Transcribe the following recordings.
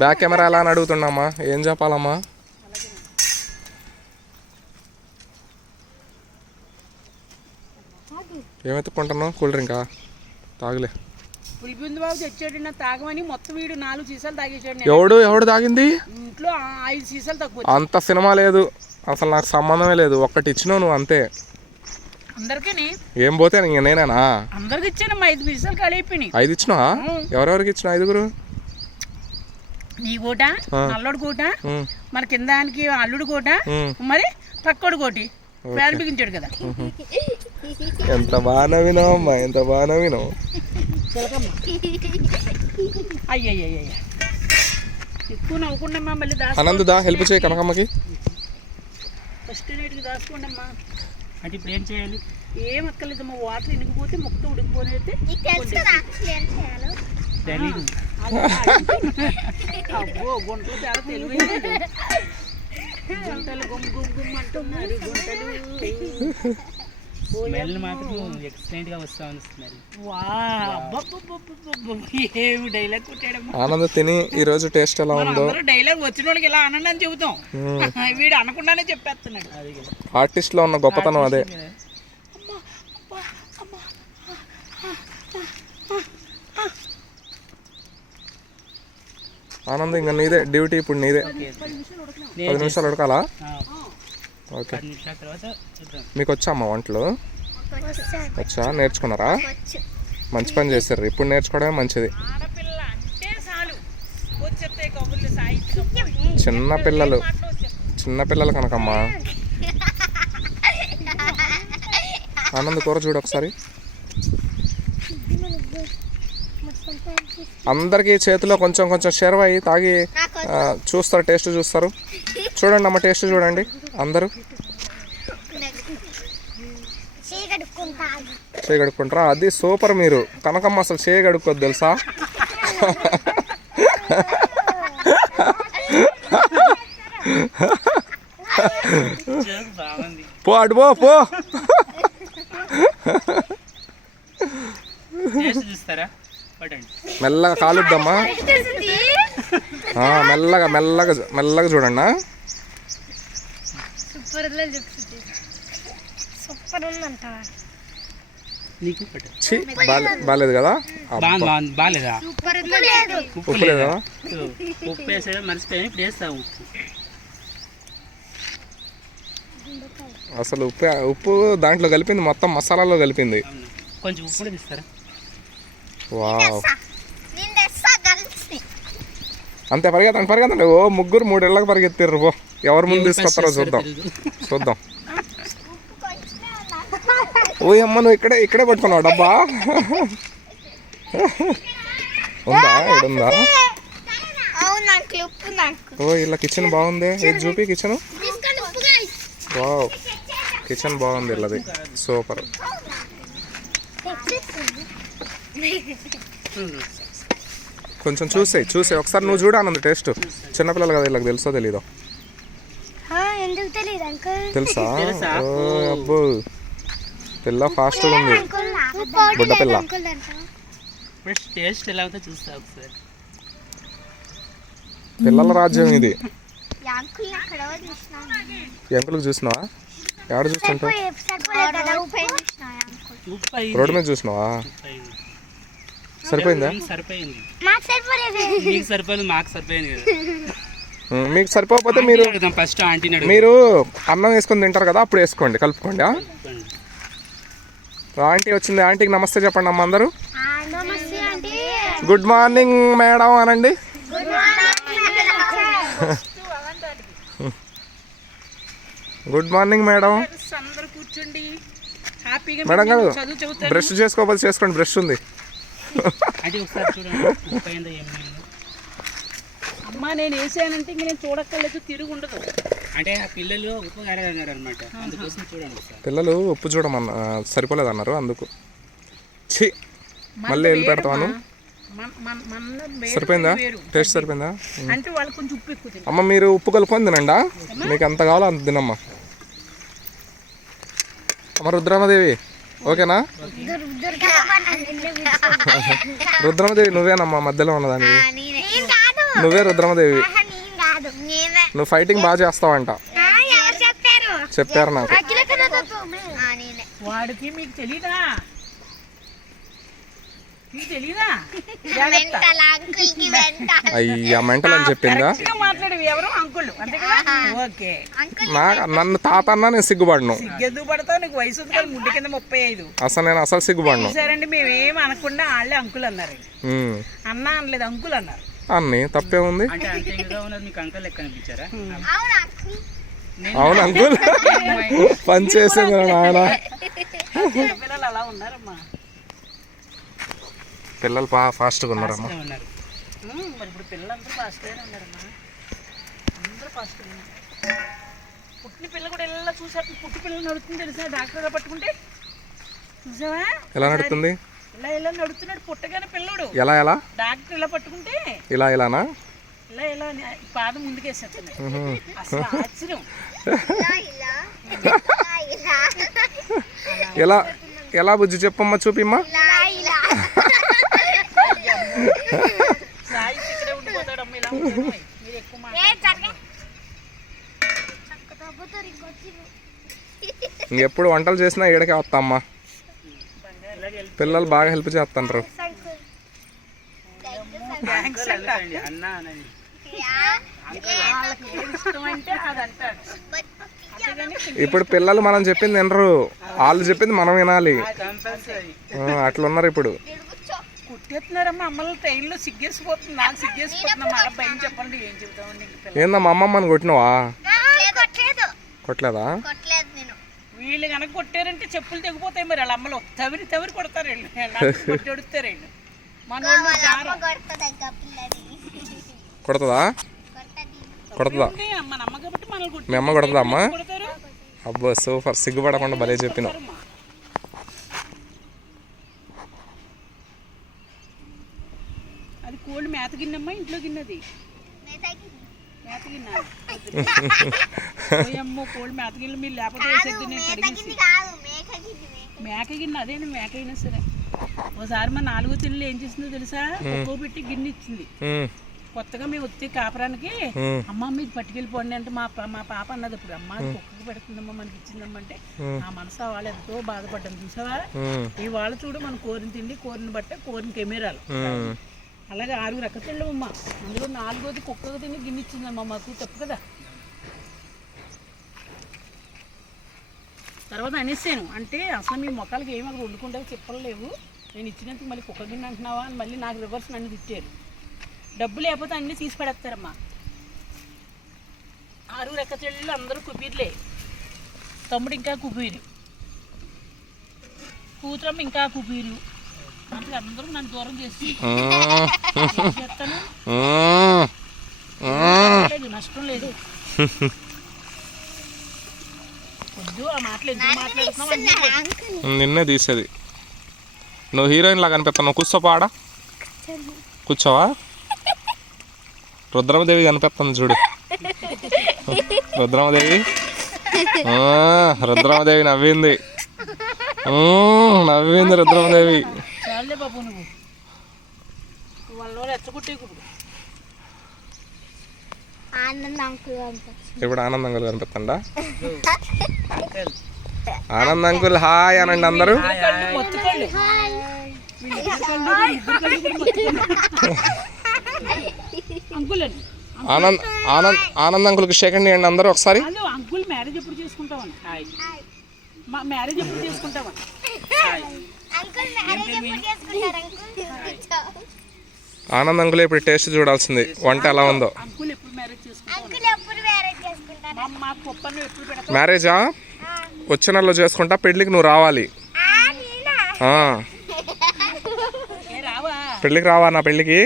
Back camera ఎలా అని అడుగుతున్నామా, ఏం చెప్పాలమ్మా? ఏమెత్తుకుంటున్నావు? కూల్ డ్రింకా? తాగులే. ఎవడు తాగింది? అంత సినిమా లేదు అసలు, నాకు సంబంధమే లేదు. ఒక్కటి ఇచ్చినావు నువ్వు అంతే. ఏం పోతే నేనేనా? 5 ఇచ్చినావా? ఎవరెవరికి ఇచ్చిన? 5గురు. నీ కోట, అల్లుడు కోట, మన కిందానికి అల్లుడు కోట, మరి పక్కోడు కోటి పేరు బిగించాడు కదా. ఎంత బాగా నవ్వినావు అమ్మా, ఎంత బాగా నవ్వినావు. అయ్యయ్య ఎక్కువ నవ్వుకుండమ్మా. మళ్ళీ ఆనంద్ దా హెల్ప్ చేయి కనకమ్మకి. ఫస్ట్ నైట్కి దాచుకోండమ్మా. అంటే ఇప్పుడు ఏం చేయాలి? ఏం అక్కర్లేదమ్మా. వాటర్ ఇనిగిపోతే మొక్క ఉడికిపోయితే తెలీదు. అబ్బో గుంటలు చాలా తెలివైంది. గుంటలు గుమ్ గుమ్ గుమ్ అంటున్నారు. గుంటలు ఏమి డైలాగ్ కొట్టాడమ్మా. ఆనంద్ తిని ఈ రోజు టేస్ట్ ఎలా ఉందో. డైలాగ్ వచ్చిన వాళ్ళకి ఇలా ఆనందం చెబుతాం, వీడు అనకుండానే చెప్పేస్తున్నాడు. ఆర్టిస్ట్ లో ఉన్న గొప్పతనం అదే. ఆనంద్ ఇంకా నీదే డ్యూటీ, ఇప్పుడు నీదే. 10 నిమిషాలు ఉడకాలా? ఓకే. మీకు వచ్చా అమ్మ వంటలు? వచ్చా? నేర్చుకున్నారా? మంచి పని చేస్తారు. ఇప్పుడు నేర్చుకోవడమే మంచిది. చిన్నపిల్లలు కనుకమ్మా. ఆనంద్ కూర చూడు ఒకసారి. అందరికీ చేతిలో కొంచెం కొంచెం షేర్వా అయ్యి తాగి చూస్తారు, టేస్ట్ చూస్తారు. చూడండి అమ్మ, టేస్ట్ చూడండి అందరూ. చేయగడుక్కుంటారా? అది సూపర్. మీరు కనకమ్మ అసలు చేయగడుక్కోద్దు తెలుసా? పో అటు పో పో. మెల్లగా కాలుద్దామా. మెల్లగా మెల్లగా మెల్లగా చూడండి. బాలేదు కదా? ఉప్పు లేదా? అసలు ఉప్పు దాంట్లో కలిపింది, మొత్తం మసాలాలో కలిపింది. కొంచెం ఉప్పు కూడా తీస్తారా? వావ్, అంతే. పరిగెత్తండి. ఓ 3 ఇళ్ళకి పరిగెత్తారు. పో, ఎవరు ముందు తీసుకొస్తారో చూద్దాం. ఓ అమ్మ, నువ్వు ఇక్కడే పట్టుకున్నావు డబ్బా. ఉందా? ఇడుందా? ఓ ఇలా కిచెన్ బాగుంది. ఇది చూపి కిచెన్. వావ్, కిచెన్ బాగుంది ఇల్లది. సూపర్. కొంచెం చూసే ఒకసారి నువ్వు చూడ ఆనంద్ టేస్ట్. చిన్నపిల్లలు కదా, వీళ్ళకి తెలుసో తెలీదో? తెలుసా? ఓ అబ్బో, పిల్ల ఫాస్ట్గా ఉంది. బుడ్డ పిల్ల. పిల్లల రాజ్యం ఇది. ఎంకులకు చూసినావా? ఎక్కడ చూస్తుంటావు? రోడ్డు మీద చూసినావా? సరిపోయిందా? మీకు సరిపోకపోతే మీరు అన్నం వేసుకొని తింటారు కదా, అప్పుడు వేసుకోండి, కలుపుకోండి. ఆంటీ వచ్చింది. ఆంటీకి నమస్తే చెప్పండి అమ్మ అందరూ. గుడ్ మార్నింగ్ మేడం అనండి. Good morning madam. మేడం కాదు, బ్రష్ చేసుకోకపోతే చేసుకోండి, బ్రష్ ఉంది. అమ్మా నేను వేసానంటే ఇంక నేను చూడక్కర్లేదు, తిరుగు ఉండదు. అంటే పిల్లలు ఉప్పు కారన్నారు అనమాట, అందుకోసం చూడండి. పిల్లలు ఉప్పు చూడమన్న సరిపోలేదు అన్నారు, అందుకు. మళ్ళీ వెళ్ళి పెడతాను. సరిపోయిందా? టేస్ట్ సరిపోయిందా? అంటే వాళ్ళు కొంచెం ఉప్పు ఎక్కువ. అమ్మ మీరు ఉప్పు కలుపుకొని తినండి, మీకు ఎంత కావాలో అంత తినమ్మా. అమ్మ రుద్రమదేవి ఓకేనా? రుద్రమదేవి నువ్వేనమ్మా మధ్యలో ఉన్నదాన్ని. నువ్వే రుద్రమదేవి. నువ్వు ఫైటింగ్ బాగా చేస్తావంట. చెప్పారు నాకు. వాడికి మీకు తెలీదా? మీకు తెలీదా? అయ్యా మెంటల్ అని చెప్పిందా? మాట్లాడేవి ఎవరు? అంకుల్ అంతే కదా? ఓకే. నన్ను తాత అన్నా నేను సిగ్గుపడను. సిగ్గెందుకు పడతావు? నీకు వయసు ఉంది కదా, ముడ్డి కింద 35. అసలు నేను అసలు సిగ్గుపడను. సరేండి, మేమేం అనకుండా వాళ్ళే అంకుల్ అన్నారు. అన్న అనలేదు, అంకుల్ అన్నారు. అన్ని తప్పే ఉంది. అవును అంకుల్ పని చేసేది నాయన. పిల్లలు అలా ఉన్నారమ్మా. పిల్లలు బాగా ఫాస్ట్గా ఉన్నారమ్మా. మరి ఇప్పుడు పిల్లలందరూ ఫాస్ట్గానే ఉన్నారమ్మా. అందరూ ఫాస్ట్గా ఉన్నారు. పుట్టిన పిల్ల కూడా ఎలా చూసారు? పుట్టి పిల్లలు నడుస్తుంది తెలుసా? డాక్టర్గా పట్టుకుంటే చూసావా ఎలా నడుతుంది? ఇలా ఇలా నడుస్తున్నాడు పుట్టగానే పిల్లడు. ఎలా ఎలా? డాక్టర్ ఇలా పట్టుకుంటే ఇలా ఇలానా? ఇలా ఇలా పాదం ముందుకేసేస్తున్నాడు. అసలు ఆశ్చర్యం. ఎలా ఎలా బుజ్జి చెప్పమ్మా, చూపిమ్మా. సాయి ఇక్కడే ఉండిపోతాడమ్మ. ఇలా మీరు ఎక్కువ ఇంకెప్పుడు వంటలు చేసినా ఈడకే వస్తామ్మా. పిల్లలు బాగా హెల్ప్ చేస్తుంటారు. ఇప్పుడు పిల్లలు మనం చెప్పింది వినరు, వాళ్ళు చెప్పింది మనం వినాలి. అట్లున్నారు ఇప్పుడు. కుట్టేస్తున్నారమ్మా అమ్మలు ట్రైన్లో. సిగ్గేసిపోతుంది, నాకు సిగ్గేసిపోతున్నా. మాట భయం చెప్పండి, ఏం చెబుతామండి. ఏందమ్మా అమ్మమ్మని కొట్టినవా? కొట్టలేదా? వీళ్ళు కనుక కొట్టారంటే చెప్పులు తెగిపోతాయి. మరి వాళ్ళ అమ్మలు తవిరి తవిరి కొడతారు. కొట్టెడుతారు వీళ్ళు. మన కొడతదా? కొడతదా? మన అమ్మ కాబట్టి మనల్ని మీ అమ్మ కొడతదా అమ్మా? కొడతారు. అబ్బో సూపర్, సిగ్గుపడకుండా భలే చెప్పినావు. అది కోళ్ళు మేత గిన్నమ్మా, ఇంట్లో గిన్నది మేత గిన్న. అమ్మో కోళ్ళు మేత గిన్నెలు మీరు లేకపోతే వేసేది నేను కడిగేసి. మేక గిన్నె అదే, మేక అయినా సరే. ఒకసారి మా 4వ చెల్లెలు ఏం చేసిందో తెలుసా? ఒక్కో పెట్టి గిన్నె ఇచ్చింది. కొత్తగా మేము వచ్చే కాపురానికి అమ్మ ఇది పట్టుకెళ్ళిపోండి అంటే మా పాప అన్నది. ఇప్పుడు అమ్మ కుక్కకి పెడుతుందమ్మా, మనకి ఇచ్చిందమ్మా అంటే ఆ మనసు వాళ్ళు ఎంతో బాధపడ్డాం. చూసావా? ఇవాళ చూడు మనం కోరిన తిండి, కోరిన బట్ట, కోరిన కెమెరాలు. అలాగే 6 రక్క తిండమ్మా. అందులో 4వది కుక్కకి తిండి గిన్నె ఇచ్చిందమ్మా మాకు. తప్పు కదా. తర్వాత అనేసాను, అంటే అసలు మీ మొక్కలకి ఏమి అక్కడ వండుకుంటే చెప్పలేవు, నేను ఇచ్చినందుకు మళ్ళీ కుక్క గిన్నె అంటున్నావా అని మళ్ళీ నాకు రివర్స్ నన్ను తిట్టారు. డబ్బు లేకపోతే అన్నీ తీసి పడేస్తారమ్మా. 6 రెక్క చెల్లెళ్ళు అందరూ కుబీర్లే. తమ్ముడు ఇంకా కుబీరు, కూతురమ్మ ఇంకా కుబీరు. అంటే అందరూ నన్ను దూరం చేసి చేస్తాను. నష్టం లేదు. వద్దు ఆ మాటలు ఎందుకు మాట్లాడుతున్నావు? నిన్నే తీసేది. నువ్వు హీరోయిన్ లాగా కనిపిస్తావు. నువ్వు కూర్చోపాడా? కూర్చోవా? రుద్రమదేవి కనిపిస్తుంది చూడు. రుద్రమదేవి రుద్రమదేవి నవ్వింది. నవ్వింది రుద్రమదేవి. చాలే బాబు, నువ్వు వాళ్ళు రెచ్చగొట్టేకూడదు. ఇప్పుడు ఆనంద్ అంకుల్ కనిపిస్తుందా? ఆనంద్ అంకుల్ హాయ్ అనండి అందరూ. ఆనంద్ ఆనంద్ ఆనంద్ అంకుల్కి సెకండ్ ఇవ్వండి అందరూ ఒకసారి. అంకుల్ మ్యారేజ్ ఎప్పుడు చేసుకుంటామని? మ్యారేజ్ ఎప్పుడు చేసుకుంటామని? ఆనంద్ అంకుల్ ఇప్పుడు టేస్ట్ చూడాల్సింది, వంట ఎలా ఉందో. అంకుల్ ఎప్పుడు మ్యారేజ్ చేసుకుంటాం? మ్యారేజా? వచ్చే నెలలో చేసుకుంటా. పెళ్ళికి నువ్వు రావాలి. పెళ్ళికి రావా? నా పెళ్ళికి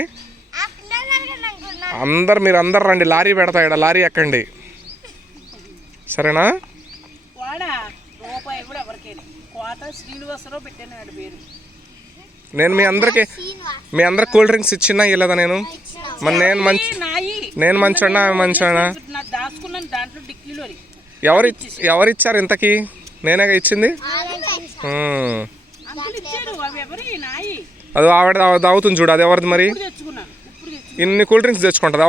మీరు అందరు రండి. లారీ పెడతా ఇక్కడ, లారీ ఎక్కండి, సరేనా? నేను మీ అందరికి కూల్ డ్రింక్స్ ఇచ్చినా ఇవ్వలేదా? మరి నేను మంచోనా ఆమె మంచోనా? ఎవరు ఇచ్చారు ఇంతకీ? నేనేగా ఇచ్చింది. అది ఆవిడ తాగుతుంది చూడు, అది ఎవరిది మరి? ఇన్ని కూల్ డ్రింక్స్ తెచ్చుకుంటుందా